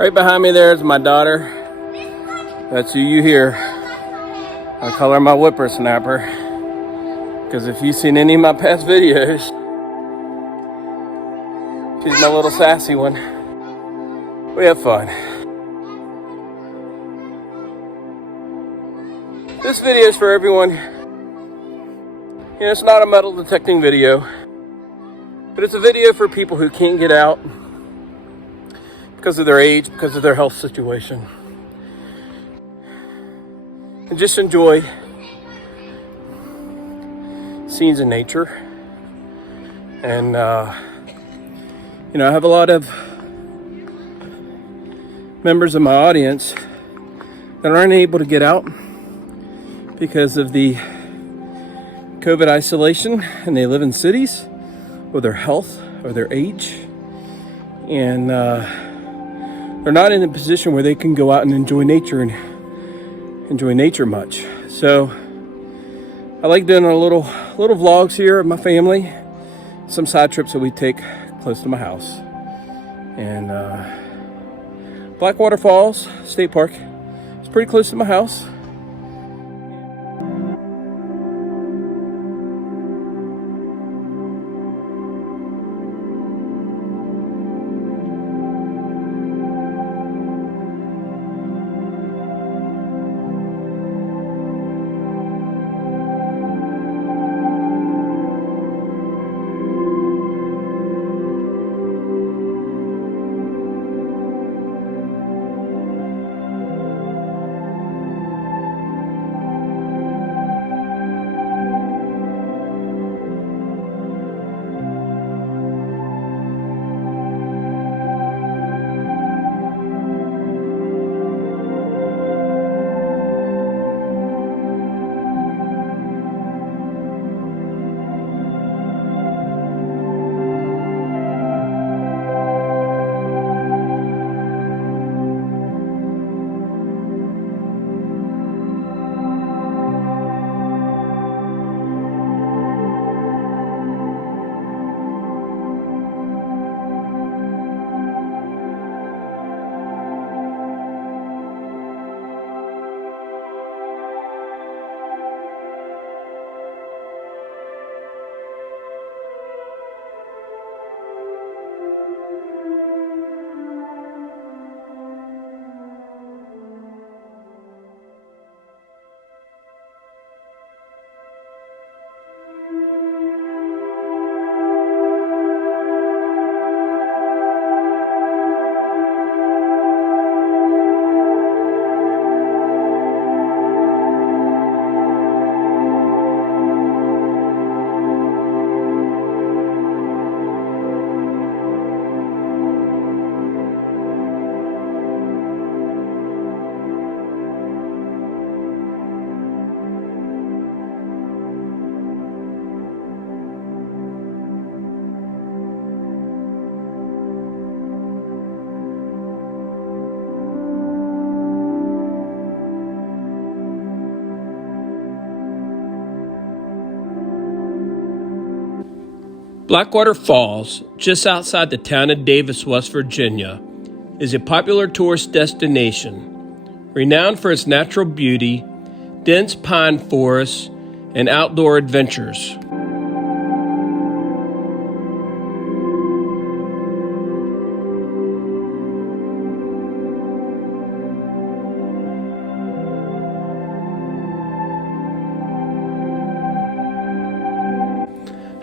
Right behind me there is my daughter. That's who you hear. I call her my whippersnapper, because if you've seen any of my past videos, she's my little sassy one. We have fun. This video is for everyone. You know, it's not a metal detecting video, but it's a video for people who can't get out because of their age, because of their health situation. And just enjoy scenes in nature. And, you know, I have a lot of members of my audience that aren't able to get out because of the COVID isolation, and they live in cities, or their health, or their age. And, they're not in a position where they can go out and enjoy nature much. So I like doing a little vlogs here of my family, some side trips that we take close to my house. And Blackwater Falls State Park is pretty close to my house. Blackwater Falls, just outside the town of Davis, West Virginia, is a popular tourist destination, renowned for its natural beauty, dense pine forests, and outdoor adventures.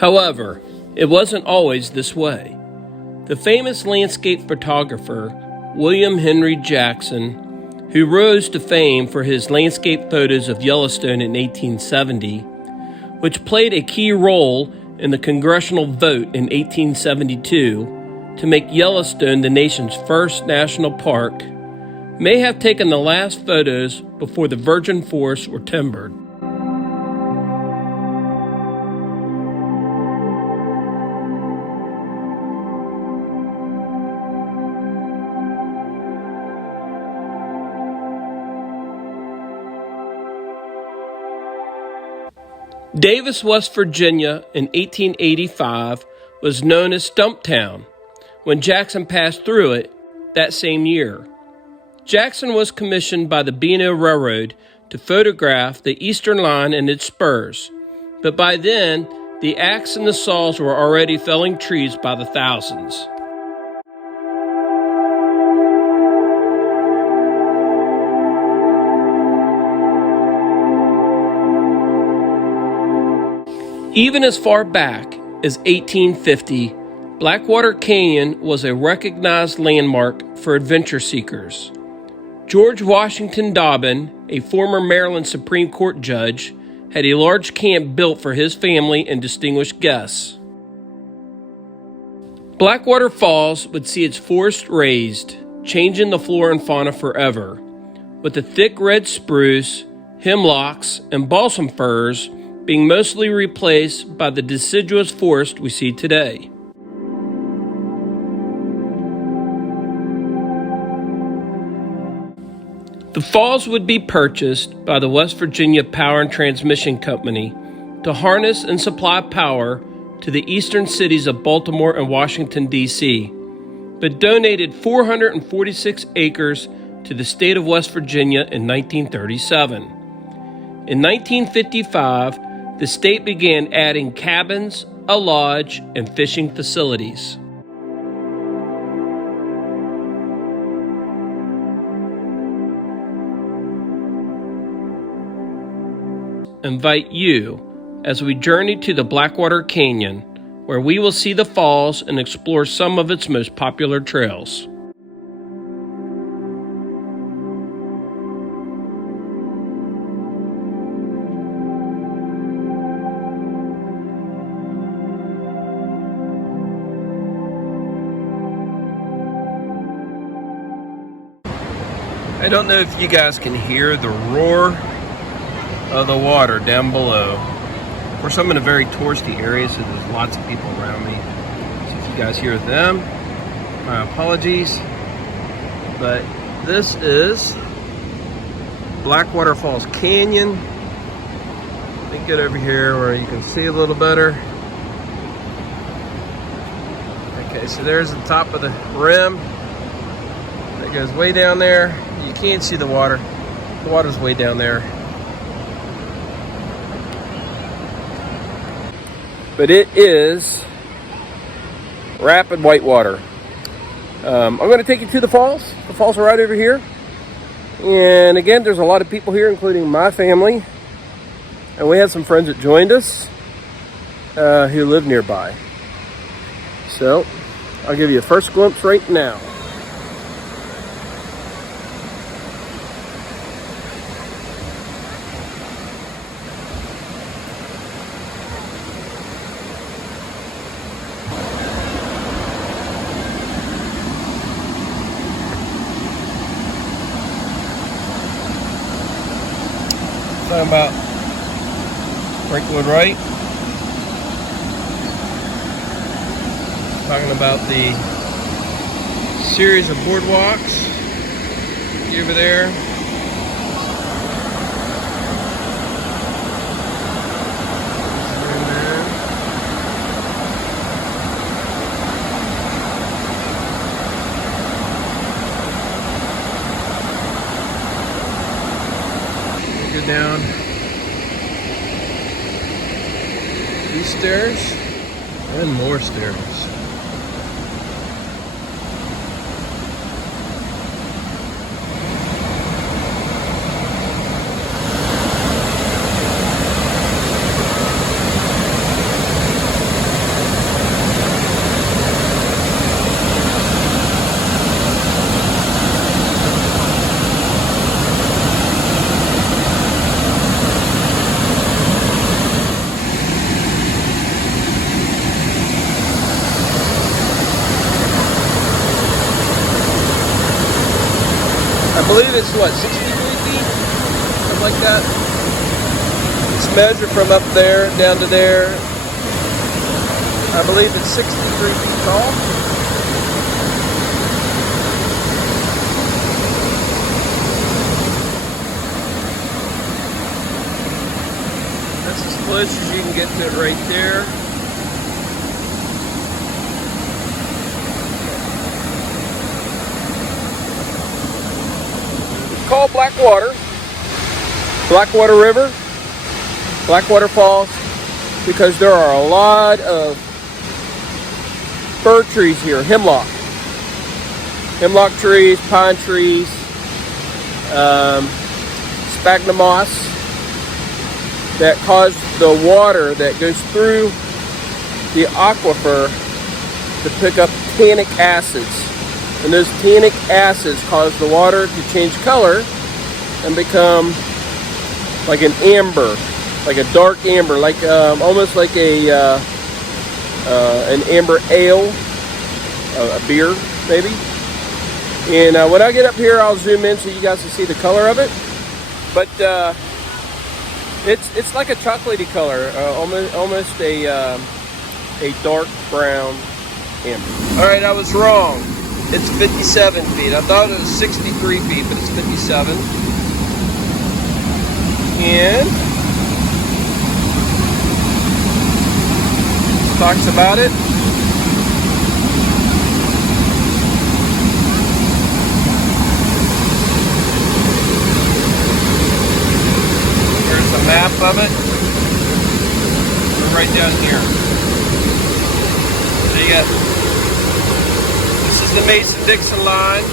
However, it wasn't always this way. The famous landscape photographer, William Henry Jackson, who rose to fame for his landscape photos of Yellowstone in 1870, which played a key role in the congressional vote in 1872 to make Yellowstone the nation's first national park, may have taken the last photos before the virgin forests were timbered. Davis, West Virginia in 1885 was known as Stumptown. When Jackson passed through it, that same year. Jackson was commissioned by the B&O Railroad to photograph the eastern line and its spurs, but by then, the axe and the saws were already felling trees by the thousands. Even as far back as 1850, Blackwater Canyon was a recognized landmark for adventure seekers. George Washington Dobbin, a former Maryland Supreme Court judge, had a large camp built for his family and distinguished guests. Blackwater Falls would see its forest raised, changing the flora and fauna forever, with the thick red spruce, hemlocks, and balsam firs being mostly replaced by the deciduous forest we see today. The falls would be purchased by the West Virginia Power and Transmission Company to harness and supply power to the eastern cities of Baltimore and Washington, D.C., but donated 446 acres to the state of West Virginia in 1937. In 1955, the state began adding cabins, a lodge, and fishing facilities. Invite you as we journey to the Blackwater Canyon, where we will see the falls and explore some of its most popular trails. I don't know if you guys can hear the roar of the water down below. Of course, I'm in a very touristy area, so there's lots of people around me. So if you guys hear them, my apologies. But this is Blackwater Falls Canyon. Let me get over here where you can see a little better. Okay, so there's the top of the rim. That goes way down there. You can't see the water. The water's way down there. But it is rapid whitewater. I'm going to take you to the falls. The falls are right over here. And again, there's a lot of people here, including my family. And we had some friends that joined us who live nearby. So I'll give you a first glimpse right now. Talking about Brinkwood Right. Talking about the series of boardwalks. See over there. Go down these stairs and more stairs. I believe it's what, 63 feet? Something like that. It's measured from up there down to there. I believe it's 63 feet tall. That's as close as you can get to it right there. Blackwater, Blackwater River, Blackwater Falls, because there are a lot of fir trees here, hemlock trees, pine trees, sphagnum moss, that cause the water that goes through the aquifer to pick up tannic acids. And those tannic acids cause the water to change color and become like an amber, like a dark amber, like almost like an amber ale, a beer maybe. And when I get up here, I'll zoom in so you guys can see the color of it. But it's like a chocolatey color, almost a dark brown amber. All right, I was wrong. It's 57 feet. I thought it was 63 feet, but it's 57. And talks about it. Here's a map of it. We're right down here. So you got, this is the Mason-Dixon line,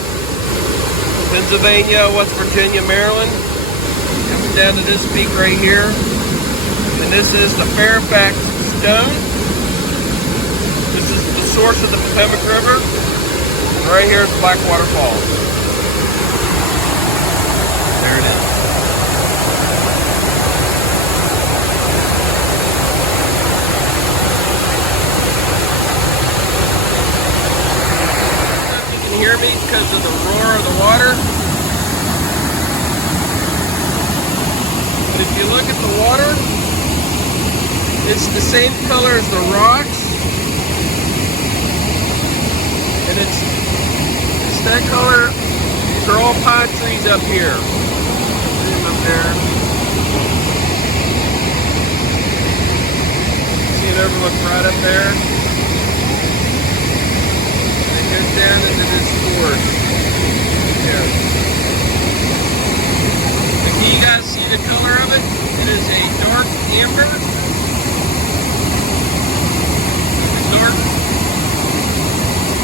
Pennsylvania, West Virginia, Maryland. Comes down to this peak right here. And this is the Fairfax Stone. This is the source of the Potomac River. And right here is Blackwater Falls. There it is. You can hear me because of the roar of the water. But if you look at the water, it's the same color as the rocks. And it's that color. These are all pine trees up here. Up there. See it overlook right up there. And it goes down into this gorge. Here. And can you guys see the color of it? It is a dark amber. Dark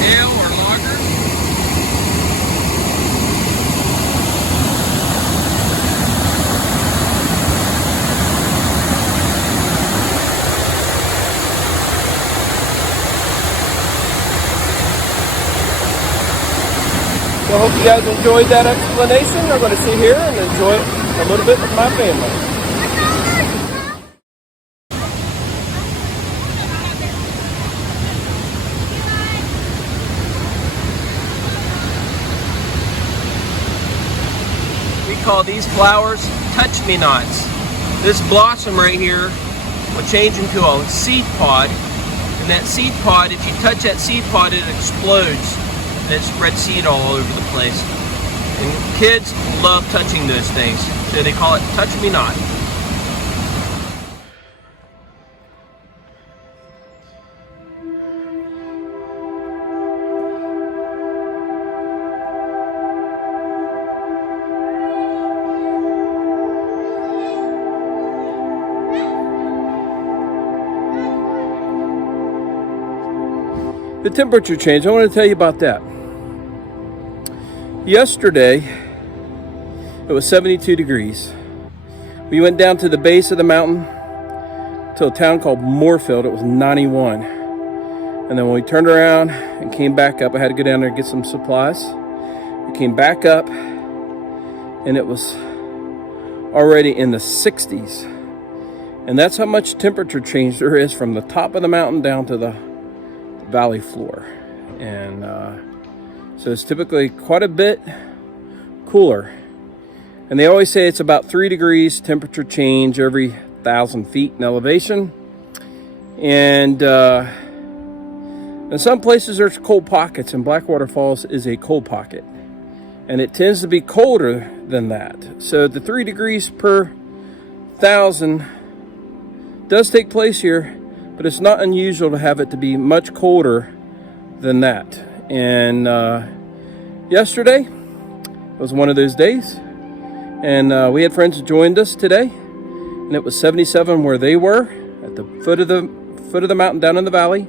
ale or lager. So I hope you guys enjoyed that explanation. I'm going to sit here and enjoy it a little bit with my family. We call these flowers touch-me-nots. This blossom right here will change into a seed pod, and that seed pod, if you touch that seed pod, it explodes and it spreads seed all over the place. And kids love touching those things, so they call it touch-me-not. The temperature change, I want to tell you about that. Yesterday, it was 72 degrees. We went down to the base of the mountain to a town called Moorfield. It was 91. And then when we turned around and came back up, I had to go down there and get some supplies. We came back up and it was already in the 60s. And that's how much temperature change there is from the top of the mountain down to the valley floor. And so it's typically quite a bit cooler. And they always say it's about 3 degrees temperature change every 1,000 feet in elevation. And in some places there's cold pockets, and Blackwater Falls is a cold pocket. And it tends to be colder than that. So the 3 degrees per 1,000 does take place here, but it's not unusual to have it to be much colder than that. And yesterday was one of those days. And we had friends who joined us today, and it was 77 where they were at the foot of the mountain down in the valley,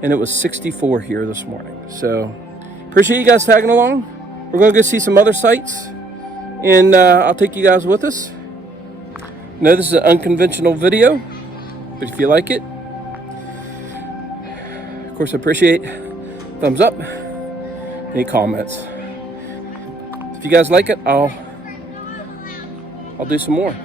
and it was 64 here this morning. So appreciate you guys tagging along. We're going to go see some other sights, and I'll take you guys with us. I know this is an unconventional video, but if you like it, of course, I appreciate thumbs up, any comments. If you guys like it, I'll do some more.